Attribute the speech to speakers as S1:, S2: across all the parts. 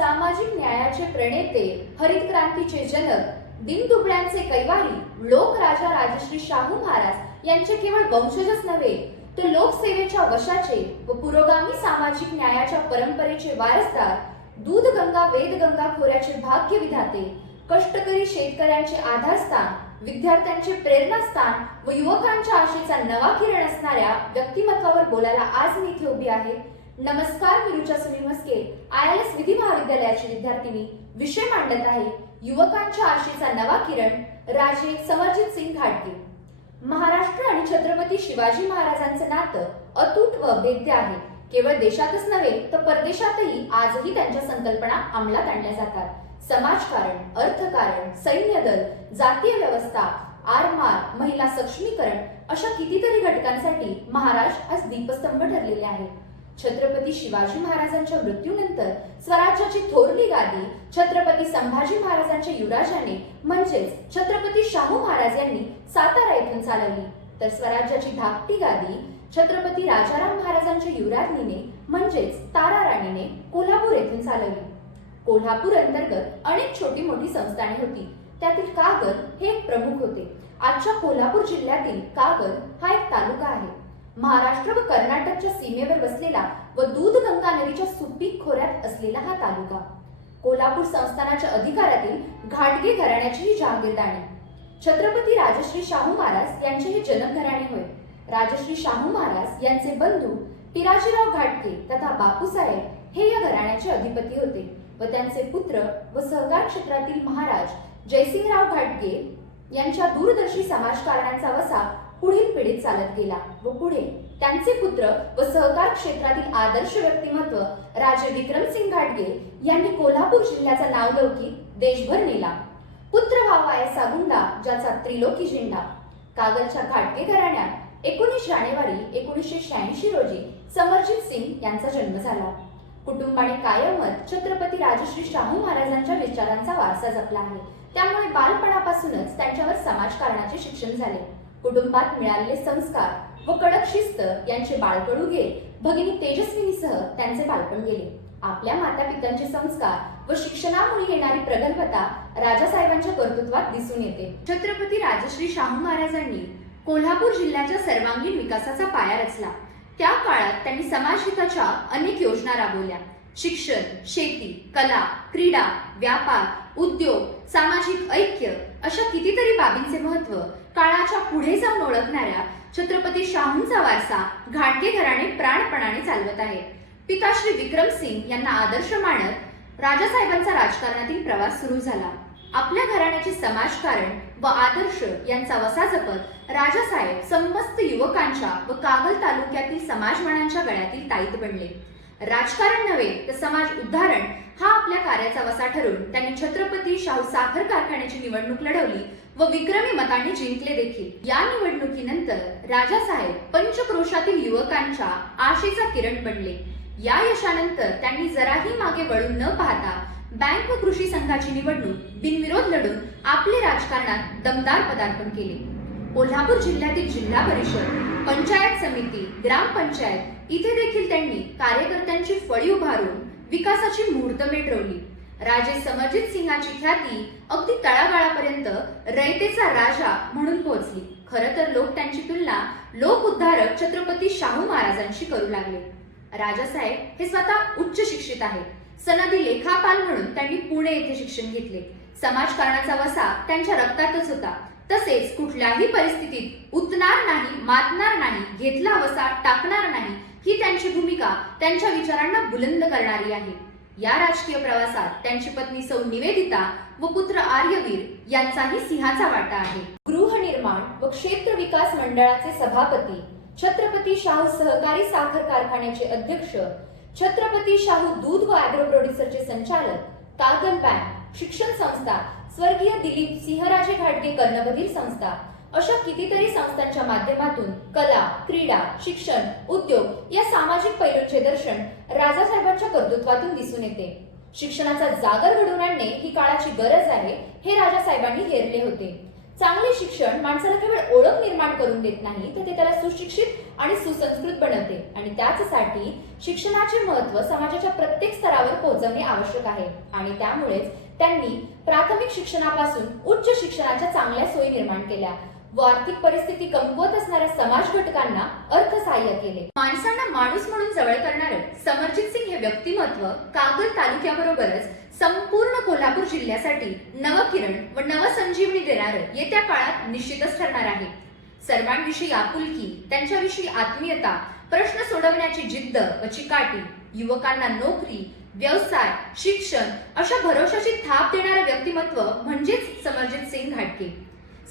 S1: सामाजिक न्यायाचे प्रणेते हरित क्रांतीचे जनक दिनदुबळ्यांचे कैवारी लोकराजा राजश्री शाहू महाराज यांचे केवळ वंशजच नव्हे तर लोकसेवेच्या वशाचे व पुरोगामी सामाजिक न्यायाच्या परंपरेचे वारसदार दूधगंगा वेदगंगा खोऱ्याचे भाग्य विधाते कष्टकरी शेतकऱ्यांचे आधारस्थान विद्यार्थ्यांचे प्रेरणास्थान व युवकांच्या आशेचा नवा किरण असणाऱ्या व्यक्तिमत्वावर बोलायला आज मी इथे उभी आहे. नमस्कार मी Rucha Sunil Maske I L S विधी महाविद्यालयाची विद्यार्थिनी विषय मांडत आहे युवकांच्या आशेचा नवा किरण राजे समरजित सिंग घाटगे. महाराष्ट्र आणि छत्रपती शिवाजी महाराजांचं नातं अतूट व भेद्य आहे. केवळ देशातच नव्हे तर परदेशातही आजही त्यांच्या संकल्पना अंमलात आणल्या जातात. समाजकारण अर्थकारण सैन्य दल जातीय व्यवस्था आरमार महिला सक्षमीकरण अशा कितीतरी घटकांसाठी महाराज आज दीपस्तंभ ठरलेले आहे छत्रपती शिवाजी महाराजांच्या मृत्यूनंतर स्वराज्याची थोरली गादी छत्रपती संभाजी महाराजांच्या युवराजाने म्हणजेच छत्रपती शाहू महाराज यांनी सातारा येथून चालवली. तर स्वराज्याची धाकटी गादी छत्रपती राजाराम महाराजांच्या युवराज्ञीने म्हणजेच तारा राणीने कोल्हापूर येथून चालवली. कोल्हापूर अंतर्गत अनेक छोटी मोठी संस्थाने होती. त्यातील कागद हे एक प्रमुख होते. आजच्या कोल्हापूर जिल्ह्यातील कागद हा एक तालुका आहे. महाराष्ट्र व कर्नाटकच्या सीमेवर बसलेला व दूधगंगा नदीच्या सुपीक खोऱ्यात असलेला हा तालुका. कोल्हापूर संस्थानाच्या अधिकारातील घाटगे घराण्याची ही जहागीरदाणी छत्रपती राजश्री शाहू महाराज यांचे हे जनक घराणे होय. राजश्री शाहू महाराज यांचे बंधू पिराजीराव घाटगे तथा बापूसाहेब हे या घराण्याचे अधिपती होते व त्यांचे पुत्र व सहकार क्षेत्रातील महाराज जयसिंगराव घाटगे यांच्या दूरदर्शी समाजकारणांचा वसा पुढील पिढीत चालत गेला. व पुढे त्यांचे पुत्र व सहकार क्षेत्रातील आदर्श व्यक्तिमत्व राजे विक्रमसिंग घाटगे यांनी कोल्हापूर जिल्ह्याचा नावलौकिक देशभर नेला. पुत्र व्हावा ऐसा गुंडा ज्याचा त्रिलोकी झेंडा. कागलच्या घाटगे घराण्यात एकोणीस जानेवारी एकोणीसशे शहाऐंशी रोजी समरजित सिंग यांचा जन्म झाला. कुटुंबाने कायमच छत्रपती राजश्री शाहू महाराजांच्या विचारांचा वारसा जपला आहे. त्यामुळे बालपणापासूनच त्यांच्यावर समाजकारणाचे शिक्षण झाले. कुटुंबात मिळालेले संस्कार व कडक शिस्त यांचे बाळकडू घेत भगिनी तेजस्विनीसह त्यांचे बालपण गेले. आपल्या माता पित्यांचे संस्कार व शिक्षणामुळे येणारी प्रगल्भता राजासाहेबांच्या कर्तृत्वात दिसून येते. छत्रपती राजश्री शाहू महाराजांनी कोल्हापूर जिल्ह्याच्या सर्वांगीण विकासाचा पाया रचला. त्या काळात त्यांनी समाजहिताच्या अनेक योजना राबवल्या. शिक्षण शेती कला क्रीडा व्यापार उद्योग सामाजिक ऐक्य अशा कितीतरी बाबींचे महत्त्व काळाच्या पुढे जाऊन ओळखणाऱ्या छत्रपती शाहूंचा वारसा घाटगे घराणे प्राणपणाने चालवत आहे. पिता श्री विक्रम सिंग यांना आदर्श मानत राजासाहेबांचा राजकारणातील प्रवास सुरू झाला. आपल्या घराण्याचे समाजकारण व आदर्श यांचा वसा जपत राजासाहेब समस्त युवकांच्या व कागल तालुक्यातील समाजमानांच्या गळ्यातील ताईत बनले. राजकारण नव्हे तर समाज उद्धारण हा आपल्या कार्याचा वसा ठरून त्यांनी छत्रपती शाहू साखर कारखान्याची निवडणूक लढवली व विक्रमी मताने जिंकले देखील. या निवडणुकीनंतर राजासाहेब पंचक्रोशातील युवकांच्या आशेचा किरण बनले. या यशानंतर त्यांनी जराही मागे वळून न पाहता बँक व कृषी संघाची निवडणूक बिनविरोध लढून आपले राजकारणात दमदार पदार्पण केले. कोल्हापूर जिल्ह्यातील जिल्हा परिषद पंचायत समिती ग्रामपंचायत इथे देखील त्यांनी कार्यकर्त्यांची फळी उभारून विकासाची मुहूर्त पेटवली राजे समरजित सिंहाची ख्याती अगदी तळागाळापर्यंत रयतेचा राजा म्हणून पोहोचली. खर तर लोक त्यांची तुलना लोक उद्धारक छत्रपती शाहू महाराजांशी करू लागले. राजासाहेब हे स्वतः उच्च शिक्षित आहेत. सनदी लेखापाल म्हणून त्यांनी पुणे येथे शिक्षण घेतले. समाजकारणाचा वसा त्यांच्या रक्तातच होता. तसेच कुठल्याही परिस्थितीत उतणार नाही मातणार नाही घेतला वसा टाकणार नाही ही त्यांची भूमिका त्यांच्या विचारांना बुलंद करणारी आहे. या राजकीय प्रवासात त्यांची पत्नी सौ निवेदिता व पुत्र आर्यवीर यांचाही सिंहाचा वाटा आहे. गृहनिर्माण व क्षेत्र विकास मंडळाचे सभापती छत्रपती शाहू सहकारी साखर कारखान्याचे अध्यक्ष छत्रपती शाहू दूध व अॅग्रो प्रोड्युसरचे संचालक कागल बँक शिक्षण संस्था स्वर्गीय दिलीप सिंहराजे घाटगे कर्णबधीर संस्था अशा कितीतरी संस्थांच्या माध्यमातून कला क्रीडा शिक्षण उद्योग या सामाजिक पैलूंचे दर्शन राजासाहेबांच्या कर्तृत्वातून दिसून येते. शिक्षणाचा जागर घडवून आणणे ही काळाची गरज आहे हे राजासाहेबांनी हेरले होते. चांगले शिक्षण माणसाला केवळ ओळख निर्माण करून देत नाही तर ते त्याला सुशिक्षित आणि सुसंस्कृत बनवते आणि त्याचसाठी शिक्षणाचे महत्त्व समाजाच्या प्रत्येक स्तरावर पोहोचवणे आवश्यक आहे आणि त्यामुळेच त्यांनी प्राथमिक शिक्षणापासून उच्च शिक्षणाच्या चांगल्या सोयी निर्माण केल्या. व आर्थिक परिस्थिती कमकुवत असणाऱ्या समाज घटकांना अर्थसहाय्य केले. माणसांना माणूस म्हणून जवळ करणारे समरजित सिंग हे व्यक्तिमत्व कागल तालुक्याबरोबरच संपूर्ण कोल्हापूर जिल्ह्यासाठी नवकिरण व नवसंजीवनी देणारं येत्या काळात निश्चितच ठरणार आहे. सर्वांविषयी आपुलकी त्यांच्याविषयी आत्मीयता प्रश्न सोडवण्याची जिद्द व चिकाटी युवकांना नोकरी व्यवसाय शिक्षण अशा भरोशाची थाप देणारं व्यक्तिमत्व म्हणजेच समरजित सिंग घाटके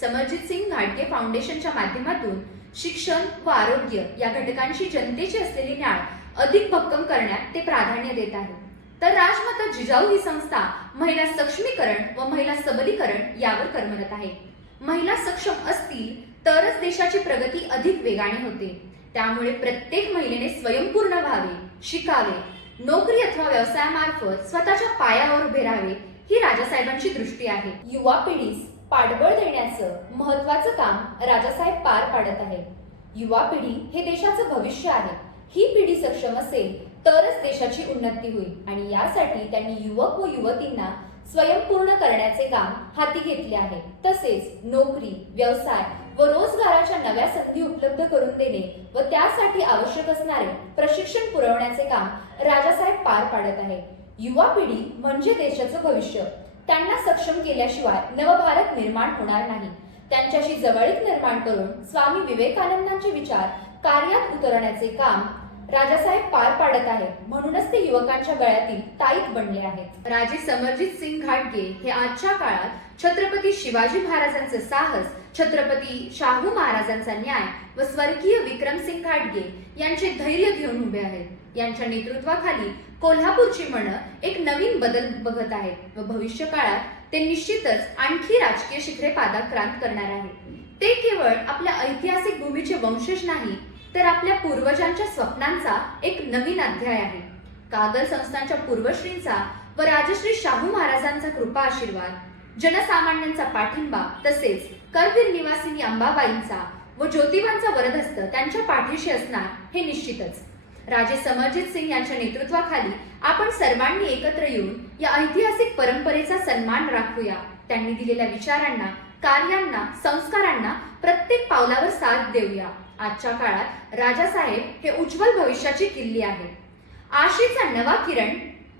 S1: समरजित सिंग घाटगे फाउंडेशनच्या माध्यमातून शिक्षण व आरोग्य या घटकांशी जनतेची असलेली नाळ अधिक भक्कम करण्यात ते प्राधान्य देत आहे तर राजमाता जिजाऊ ही संस्था महिला सक्षमीकरण व महिला सबलीकरण यावर कर्मरत आहे. महिला सक्षम असतील तरच देशाची प्रगती अधिक वेगाने होते. त्यामुळे प्रत्येक महिलेने स्वयंपूर्ण व्हावे शिकावे नोकरी अथवा व्यवसायामार्फत स्वतःच्या पायावर उभे राहावे ही राजासाहेबांची दृष्टी आहे. युवा पिढीस पाठबळ देण्याचं महत्वाचं काम राजासाहेब पार पाडत आहे युवा पिढी हे देशाचं भविष्य आहे. ही पिढी सक्षम असेल तरच देशाची उन्नती होईल आणि यासाठी त्यांनी युवक व युवतींना स्वयंपूर्ण करण्याचे काम हाती घेतले आहे. तसेच नोकरी व्यवसाय व रोजगाराच्या नव्या संधी उपलब्ध करून देणे व त्यासाठी आवश्यक असणारे प्रशिक्षण पुरवण्याचे काम राजासाहेब पार पाडत आहे युवा पिढी म्हणजे देशाचं भविष्य. त्यांना सक्षम केल्याशिवाय नवभारत निर्माण होणार नाही. त्यांच्याशी जवळीक निर्माण करून स्वामी विवेकानंदांचे विचार कार्यात उतरण्याचे काम राजासाहेब पार पाडत आहेत. म्हणूनच ते युवकांच्या गळ्यातील ताईत बनले आहेत. राजे समरजित सिंग घाटगे हे आजच्या काळात छत्रपती शिवाजी महाराजांचे साहस छत्रपती शाहू महाराजांचा न्याय व स्वर्गीय विक्रमसिंग घाटगे यांचे धैर्य घेऊन उभे आहेत. यांच्या नेतृत्वाखाली कोल्हापूरची मन एक नवीन बदल बघत आहेत व भविष्य काळात ते निश्चितच आणखी राजकीय शिखरे पादाक्रांत करणार आहे ते केवळ आपल्या ऐतिहासिक भूमीचे वंशज नाही तर आपल्या पूर्वजांच्या स्वप्नांचा एक नवीन अध्याय आहे. कागल संस्थांच्या पूर्वश्रींचा व राजश्री शाहू महाराजांचा कृपा आशीर्वाद जनसामान्यांचा पाठिंबा तसेच करवीर निवासिनी अंबाबाईंचा व ज्योतिबांचा वरदहस्त त्यांच्या पाठीशी असणार हे निश्चितच. राजे समरजित सिंग यांच्या नेतृत्वाखाली आपण सर्वांनी एकत्र येऊन या ऐतिहासिक परंपरेचा सन्मान राखूया. त्यांनी दिलेल्या विचारांना कार्यांना संस्कारांना प्रत्येक पावलावर साथ देऊया. आजच्या काळात राजासाहेब हे उज्ज्वल भविष्याची किल्ली आहे. आशेचा नवा किरण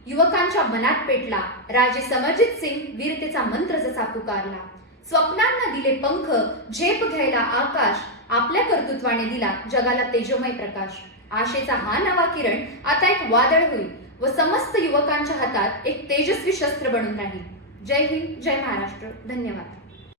S1: युवकांच्या मनात पेटला. राजे समरजित सिंग वीरतेचा मंत्र जसा पुकारला. स्वप्नांना दिले पंख झेप घ्यायला आकाश आपल्या कर्तृत्वाने दिला जगाला तेजोमय प्रकाश. आशेचा हा नवा किरण आता एक वादळ होईल व समस्त युवकांच्या हातात एक तेजस्वी शस्त्र बनून राहील. जय हिंद जय महाराष्ट्र. धन्यवाद.